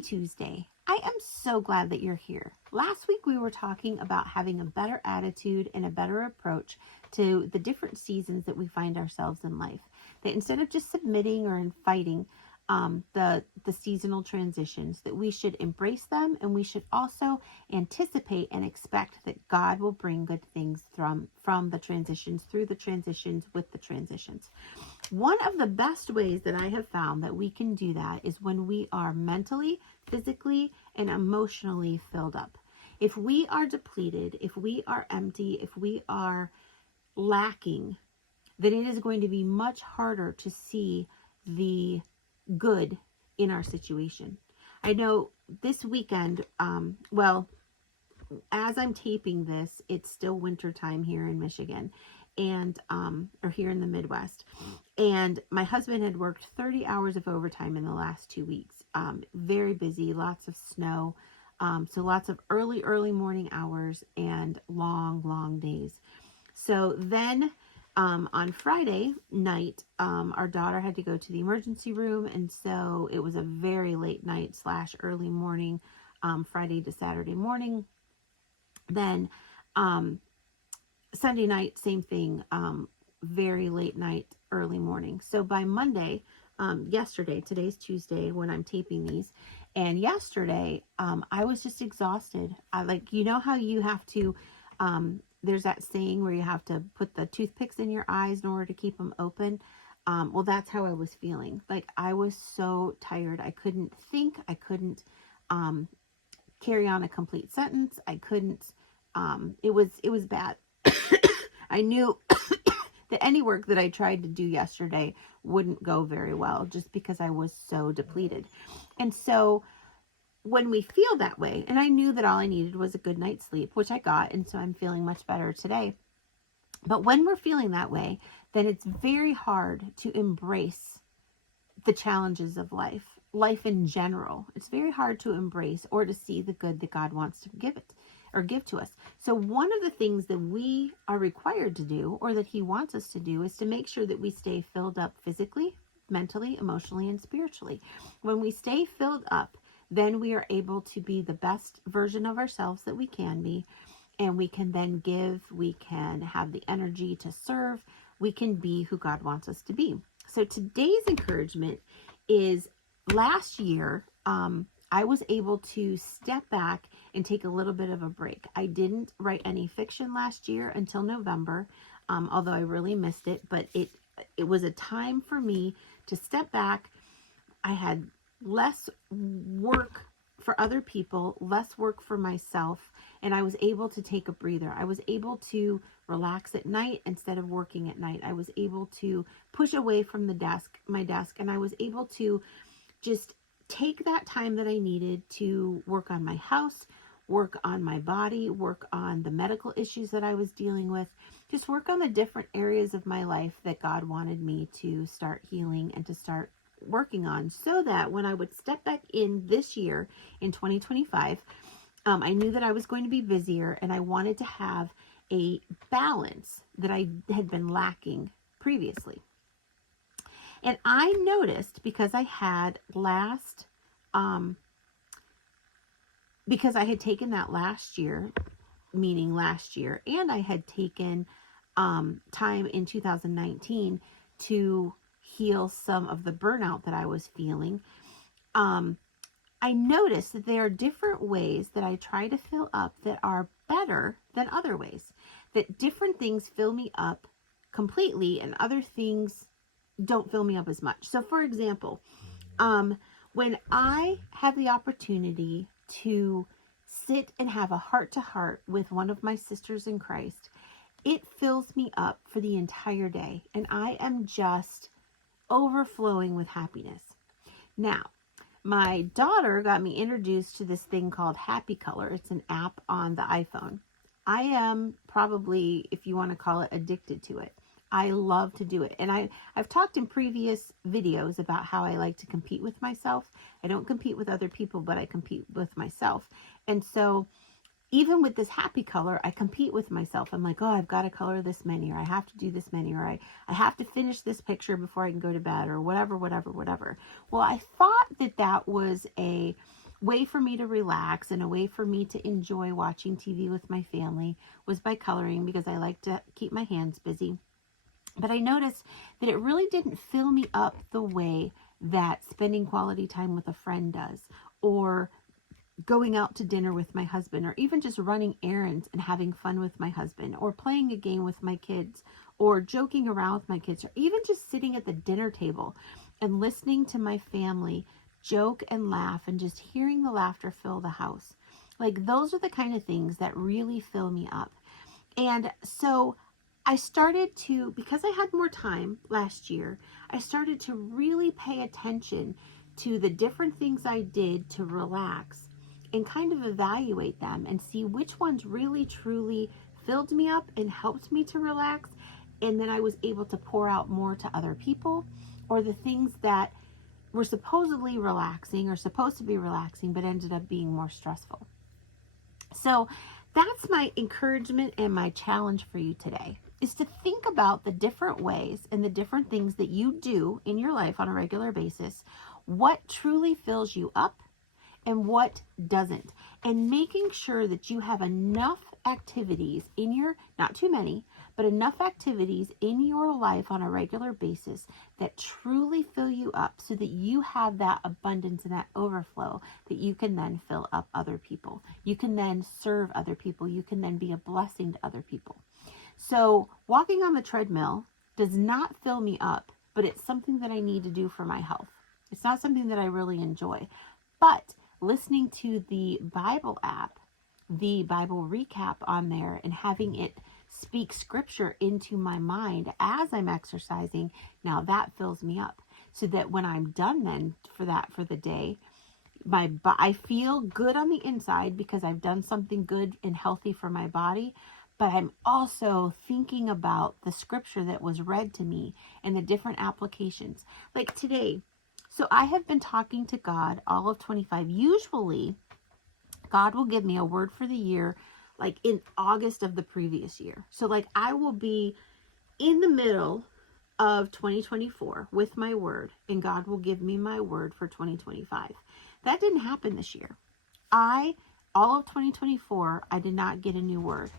Happy Tuesday. I am so glad that you're here. Last week we were talking about having a better attitude and a better approach to the different seasons that we find ourselves in life. That instead of just submitting or in fighting the seasonal transitions, that we should embrace them, and we should also anticipate and expect that God will bring good things from the transitions, through the transitions, with the transitions. One of the best ways that I have found that we can do that is when we are mentally, physically, and emotionally filled up. If we are depleted, if we are empty, if we are lacking, then it is going to be much harder to see the good in our situation. I know this weekend, as I'm taping this, it's still winter time here in Michigan, and or here in the Midwest, and my husband had worked 30 hours of overtime in the last 2 weeks. Very busy, lots of snow, so lots of early morning hours and long days. So then on Friday night, our daughter had to go to the emergency room, and so it was a very late night / early morning, Friday to Saturday morning. Then Sunday night, same thing, very late night, early morning. So by Monday, yesterday, today's Tuesday when I'm taping these, and yesterday, I was just exhausted. You know how you have to, there's that saying where you have to put the toothpicks in your eyes in order to keep them open. Well, that's how I was feeling. Like, I was so tired. I couldn't think. I couldn't carry on a complete sentence. I couldn't, it was bad. I knew that any work that I tried to do yesterday wouldn't go very well, just because I was so depleted. And so when we feel that way, and I knew that all I needed was a good night's sleep, which I got, and so I'm feeling much better today. But when we're feeling that way, then it's very hard to embrace the challenges of life in general. It's very hard to embrace or to see the good that God wants to give to us. So one of the things that we are required to do, or that He wants us to do, is to make sure that we stay filled up physically, mentally, emotionally, and spiritually. When we stay filled up, then we are able to be the best version of ourselves that we can be, and we can then give, we can have the energy to serve, we can be who God wants us to be. So today's encouragement is, last year, I was able to step back and take a little bit of a break. I didn't write any fiction last year until November, although I really missed it, but it was a time for me to step back. I had less work for other people, less work for myself, and I was able to take a breather. I was able to relax at night instead of working at night. I was able to push away from my desk, and I was able to just take that time that I needed to work on my house, work on my body, work on the medical issues that I was dealing with, just work on the different areas of my life that God wanted me to start healing and to start working on, so that when I would step back in this year in 2025, I knew that I was going to be busier, and I wanted to have a balance that I had been lacking previously. And I noticed, because I had because I had taken that last year, and I had taken time in 2019 to heal some of the burnout that I was feeling. I noticed that there are different ways that I try to fill up that are better than other ways. That different things fill me up completely, and other things don't fill me up as much. So for example, when I have the opportunity to sit and have a heart-to-heart with one of my sisters in Christ, it fills me up for the entire day, and I am just overflowing with happiness. Now, my daughter got me introduced to this thing called Happy Color. It's an app on the iPhone. I am probably, if you want to call it, addicted to it. I love to do it. And I've talked in previous videos about how I like to compete with myself. I don't compete with other people, but I compete with myself. And so even with this Happy Color, I compete with myself. I'm like, oh, I've got to color this many, or I have to do this many, or I have to finish this picture before I can go to bed, or whatever. Well, I thought that was a way for me to relax and a way for me to enjoy watching TV with my family was by coloring, because I like to keep my hands busy. But I noticed that it really didn't fill me up the way that spending quality time with a friend does, or going out to dinner with my husband, or even just running errands and having fun with my husband, or playing a game with my kids, or joking around with my kids, or even just sitting at the dinner table and listening to my family joke and laugh and just hearing the laughter fill the house. Like, those are the kind of things that really fill me up. And so I started to, because I had more time last year, I started to really pay attention to the different things I did to relax and kind of evaluate them and see which ones really truly filled me up and helped me to relax. And then I was able to pour out more to other people, or the things that were supposedly relaxing or supposed to be relaxing but ended up being more stressful. So that's my encouragement and my challenge for you today, is to think about the different ways and the different things that you do in your life on a regular basis, what truly fills you up and what doesn't, and making sure that you have enough activities in your, not too many, but enough activities in your life on a regular basis that truly fill you up, so that you have that abundance and that overflow that you can then fill up other people. You can then serve other people. You can then be a blessing to other people. So walking on the treadmill does not fill me up, but it's something that I need to do for my health. It's not something that I really enjoy. But listening to the Bible app, the Bible recap on there, and having it speak scripture into my mind as I'm exercising, now that fills me up, so that when I'm done then for the day, I feel good on the inside because I've done something good and healthy for my body. But I'm also thinking about the scripture that was read to me and the different applications. Like today, so I have been talking to God all of 25. Usually, God will give me a word for the year, like in August of the previous year. So like I will be in the middle of 2024 with my word, and God will give me my word for 2025. That didn't happen this year. All of 2024, I did not get a new word.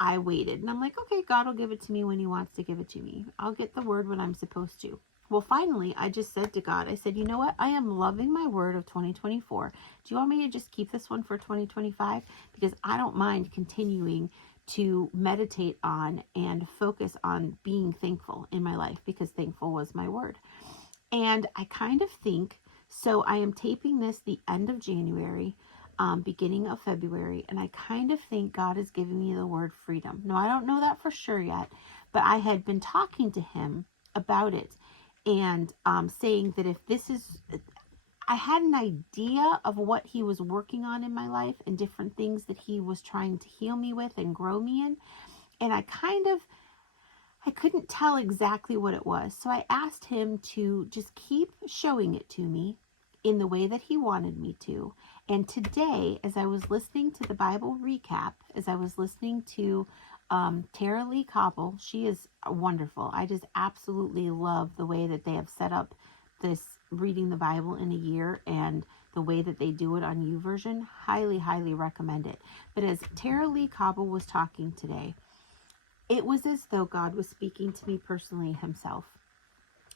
I waited, and I'm like, okay, God will give it to me when he wants to give it to me. I'll get the word when I'm supposed to. Well, finally, I just said to God, I said, you know what? I am loving my word of 2024. Do you want me to just keep this one for 2025? Because I don't mind continuing to meditate on and focus on being thankful in my life, because thankful was my word. And I kind of think, so I am taping this the end of January, beginning of February, and I kind of think God is giving me the word freedom. No, I don't know that for sure yet, but I had been talking to him about it, and saying that if this is, I had an idea of what he was working on in my life and different things that he was trying to heal me with and grow me in. And I couldn't tell exactly what it was. So I asked him to just keep showing it to me in the way that he wanted me to. And today, as I was listening to the Bible recap, as I was listening to Tara Lee Cobble, she is wonderful. I just absolutely love the way that they have set up this reading the Bible in a year, and the way that they do it on YouVersion. Highly, highly recommend it. But as Tara Lee Cobble was talking today, it was as though God was speaking to me personally himself.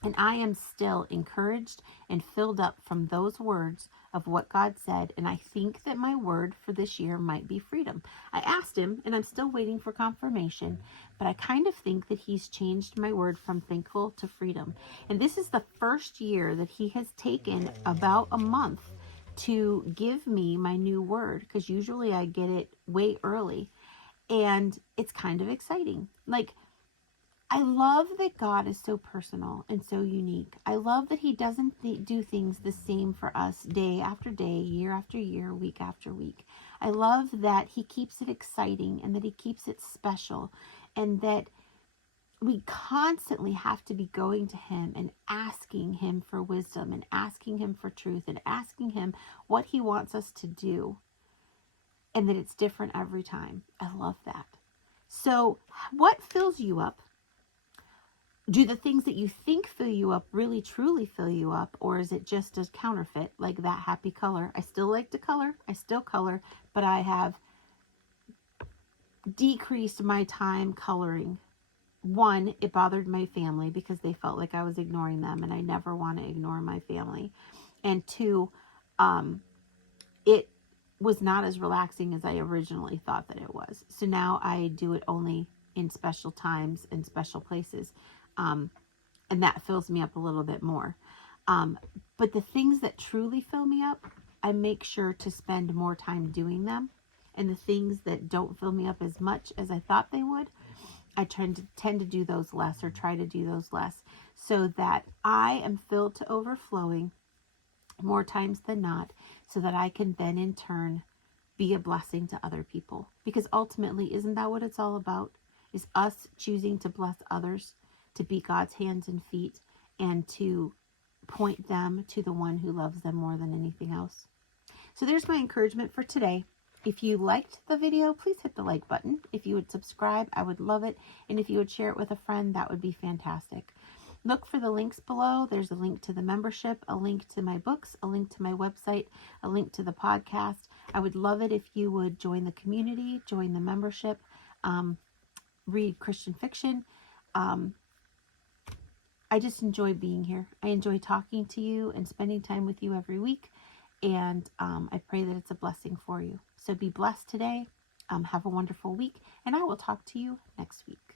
And I am still encouraged and filled up from those words of what God said. And I think that my word for this year might be freedom. I asked him, and I'm still waiting for confirmation, but I kind of think that he's changed my word from thankful to freedom. And this is the first year that he has taken about a month to give me my new word, because usually I get it way early. And it's kind of exciting. Like, I love that God is so personal and so unique. I love that he doesn't do things the same for us day after day, year after year, week after week. I love that he keeps it exciting and that he keeps it special, and that we constantly have to be going to him and asking him for wisdom and asking him for truth and asking him what he wants us to do, and that it's different every time. I love that. So what fills you up? Do the things that you think fill you up really truly fill you up, or is it just a counterfeit, like that happy color? I still like to color, I still color, but I have decreased my time coloring. One, it bothered my family because they felt like I was ignoring them, and I never want to ignore my family. And two, it was not as relaxing as I originally thought that it was. So now I do it only in special times and special places. And that fills me up a little bit more. But the things that truly fill me up, I make sure to spend more time doing them. And the things that don't fill me up as much as I thought they would, I tend to do those less, or try to do those less, so that I am filled to overflowing more times than not, so that I can then in turn be a blessing to other people. Because ultimately, isn't that what it's all about? Is us choosing to bless others, to be God's hands and feet, and to point them to the one who loves them more than anything else. So there's my encouragement for today. If you liked the video, please hit the like button. If you would subscribe, I would love it. And if you would share it with a friend, that would be fantastic. Look for the links below. There's a link to the membership, a link to my books, a link to my website, a link to the podcast. I would love it if you would join the community, join the membership, read Christian fiction. I just enjoy being here. I enjoy talking to you and spending time with you every week. And I pray that it's a blessing for you. So be blessed today. Have a wonderful week. And I will talk to you next week.